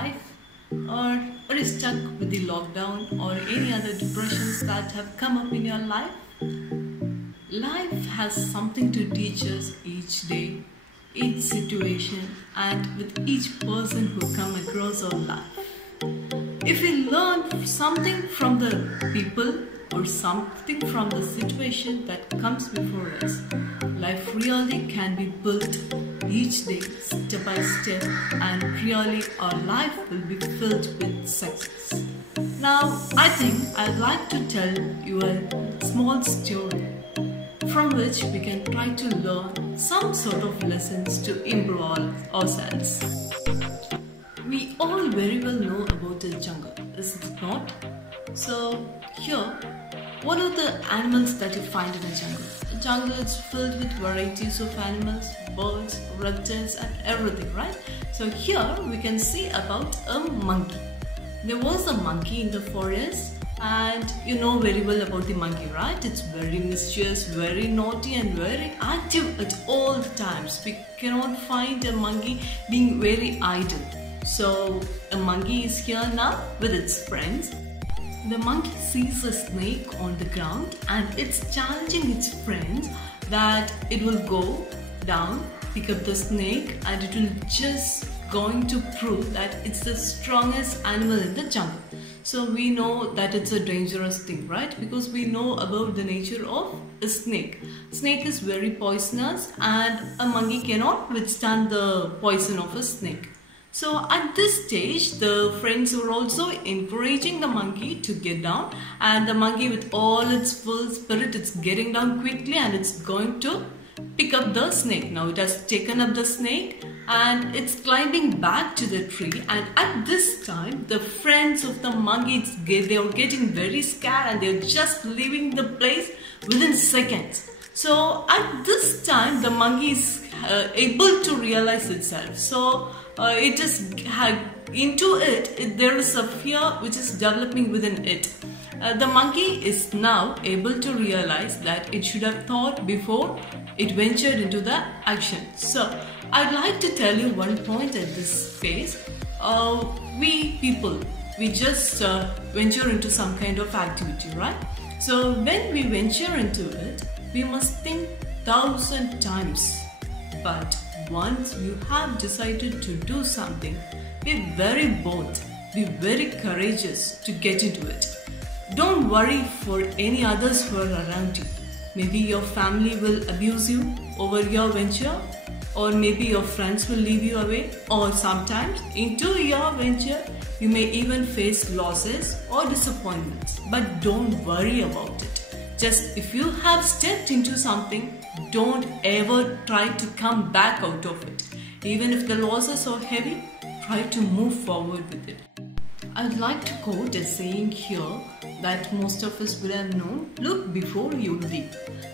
life, or is stuck with the lockdown or any other depressions that have come up in your life? Life has something to teach us each day, each situation, and with each person who come across our life. If we learn something from the people or something from the situation that comes before us, life really can be built each day, step by step, and really our life will be filled with success. Now, I think I'd like to tell you a small story from which we can try to learn some sort of lessons to improve ourselves. We all very well know about the jungle, is it not? So here, what are the animals that you find in a jungle? The jungle is filled with varieties of animals, birds, reptiles and everything, right? So here we can see about a monkey. There was a monkey in the forest, and you know very well about the monkey, right? It's very mischievous, very naughty and very active at all times. We cannot find a monkey being very idle. So a monkey is here now with its friends. The monkey sees a snake on the ground and it's challenging its friends that it will go down, pick up the snake, and it will just going to prove that it's the strongest animal in the jungle. So we know that it's a dangerous thing, right? Because we know about the nature of a snake. Snake is very poisonous and a monkey cannot withstand the poison of a snake. So at this stage, the friends were also encouraging the monkey to get down, and the monkey with all its full spirit, it's getting down quickly and it's going to pick up the snake. Now it has taken up the snake and it's climbing back to the tree, and at this time the friends of the monkey, they are getting very scared and they're just leaving the place within seconds. So at this time the monkey is able to realize itself. So it is there is a fear which is developing within it. The monkey is now able to realize that it should have thought before it ventured into the action. So I'd like to tell you one point at this phase. We people, we just venture into some kind of activity, right? So when we venture into it, we must think 1,000 times. But once you have decided to do something, be very bold, be very courageous to get into it. Don't worry for any others who are around you. Maybe your family will abuse you over your venture, or maybe your friends will leave you away, or sometimes into your venture you may even face losses or disappointments. But don't worry about it. Just if you have stepped into something, don't ever try to come back out of it. Even if the losses are heavy, try to move forward with it. I'd like to quote a saying here that most of us would have known: look before you leap.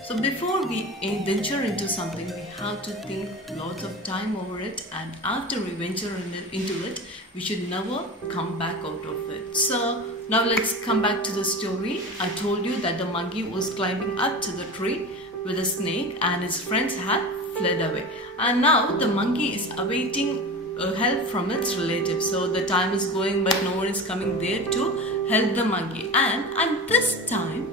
So before we venture into something, we have to think lots of time over it, and after we venture into it, we should never come back out of it. So now let's come back to the story. I told you that the monkey was climbing up to the tree with a snake and his friends had fled away. And now the monkey is awaiting help from its relatives. So the time is going but no one is coming there to help the monkey. And at this time,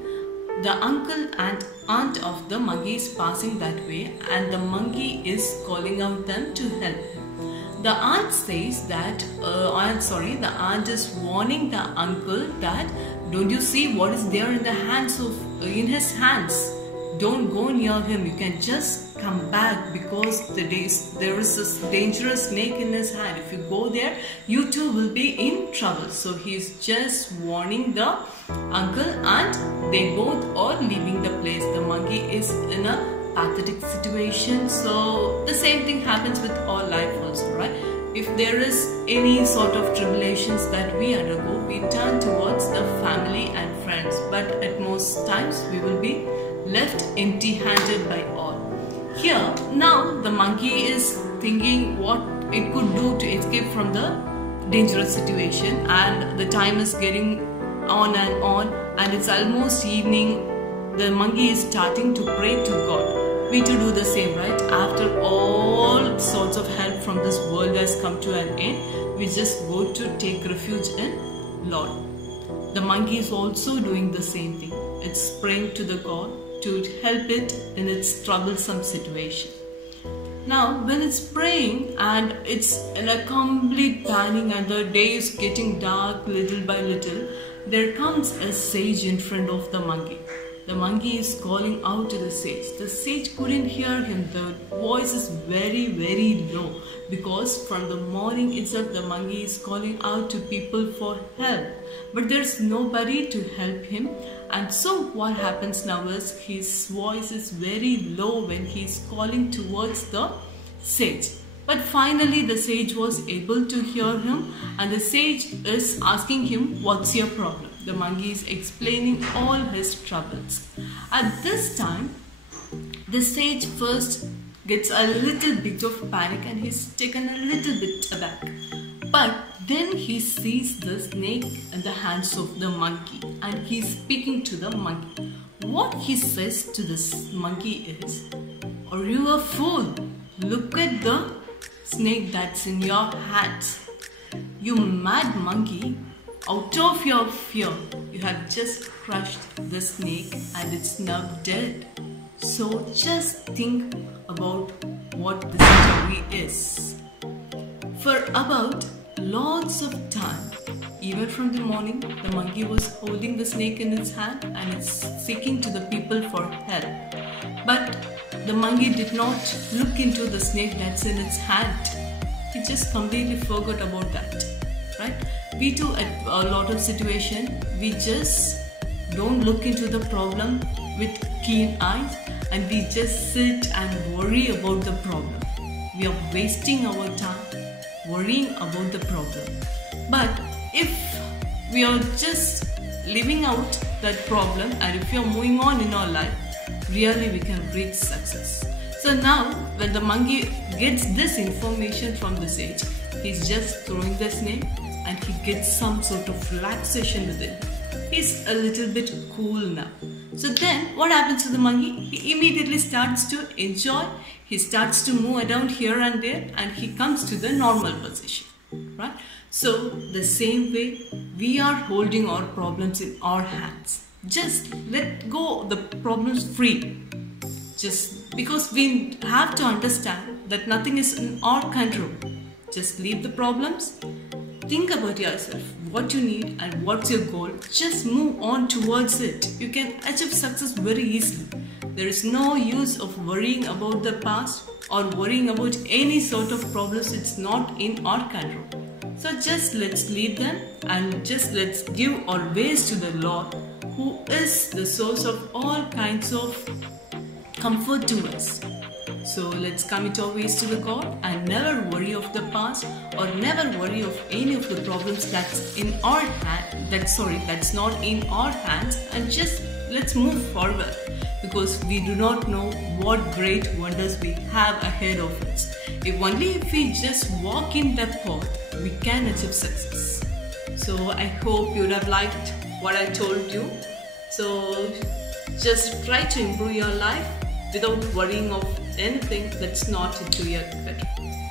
the uncle and aunt of the monkey is passing that way, and the monkey is calling out them to help him. The aunt says that, the aunt is warning the uncle that, don't you see what is there in his hands? Don't go near him. You can just come back because there is this dangerous snake in his hand. If you go there, you too will be in trouble. So he's just warning the uncle, and they both are leaving the place. The monkey is in a pathetic situation. So the same thing happens with our life also, right? If there is any sort of tribulations that we undergo, we turn towards the family and friends. But at most times we will be left empty-handed by all. Here, now the monkey is thinking what it could do to escape from the dangerous situation, and the time is getting on, and it's almost evening. The monkey is starting to pray to God. We to do the same, right? After all sorts of help from this world has come to an end, we just go to take refuge in Lord. The monkey is also doing the same thing. It's praying to the God to help it in its troublesome situation. Now, when it's praying and it's in a complete panic and the day is getting dark little by little, there comes a sage in front of the monkey. The monkey is calling out to the sage. The sage couldn't hear him. The voice is very, very low because from the morning itself the monkey is calling out to people for help. But there's nobody to help him. And so what happens now is his voice is very low when he's calling towards the sage. But finally the sage was able to hear him, and the sage is asking him, what's your problem? The monkey is explaining all his troubles. At this time, the sage first gets a little bit of panic and he's taken a little bit aback. But then he sees the snake in the hands of the monkey and he's speaking to the monkey. What he says to this monkey is, are you a fool? Look at the snake that's in your hands. You mad monkey, out of your fear, you have just crushed the snake and it's now dead. So just think about what the story is. For about lots of time, even from the morning, the monkey was holding the snake in its hand and it's seeking to the people for help. But the monkey did not look into the snake that's in its hand. He just completely forgot about that, right? We too, at a lot of situations, we just don't look into the problem with keen eyes and we just sit and worry about the problem. We are wasting our time worrying about the problem. But if we are just living out that problem and if we are moving on in our life, really we can reach success. So now when the monkey gets this information from the sage, he's just throwing the snake and he gets some sort of relaxation within him. He's a little bit cool now. So then what happens to the monkey? He immediately starts to enjoy. He starts to move around here and there and he comes to the normal position, right? So the same way we are holding our problems in our hands. Just let go the problems free. Just because we have to understand that nothing is in our control. Just leave the problems. Think about yourself, what you need and what's your goal. Just move on towards it. You can achieve success very easily. There is no use of worrying about the past or worrying about any sort of problems. It's not in our control. So just let's leave them and just let's give our ways to the Lord, who is the source of all kinds of comfort to us. So let's commit our ways to the God and never worry of the past or never worry of any of the problems that's in our hand. That's not in our hands, and just let's move forward because we do not know what great wonders we have ahead of us. If we just walk in that path, we can achieve success. So I hope you would have liked what I told you. So just try to improve your life without worrying of anything that's not into your control.